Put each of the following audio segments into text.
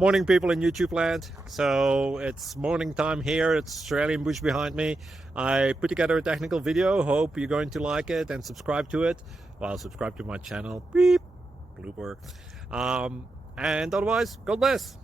Morning, people in YouTube land. So it's morning time here. It's Australian bush behind me. I put together a technical video. Hope you're going to like it and subscribe to it. Well, subscribe to my channel. Beep. Blooper. And otherwise, God bless.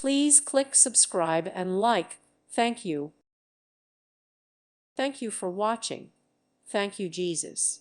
Please click subscribe and like. Thank you. Thank you for watching. Thank you, Jesus.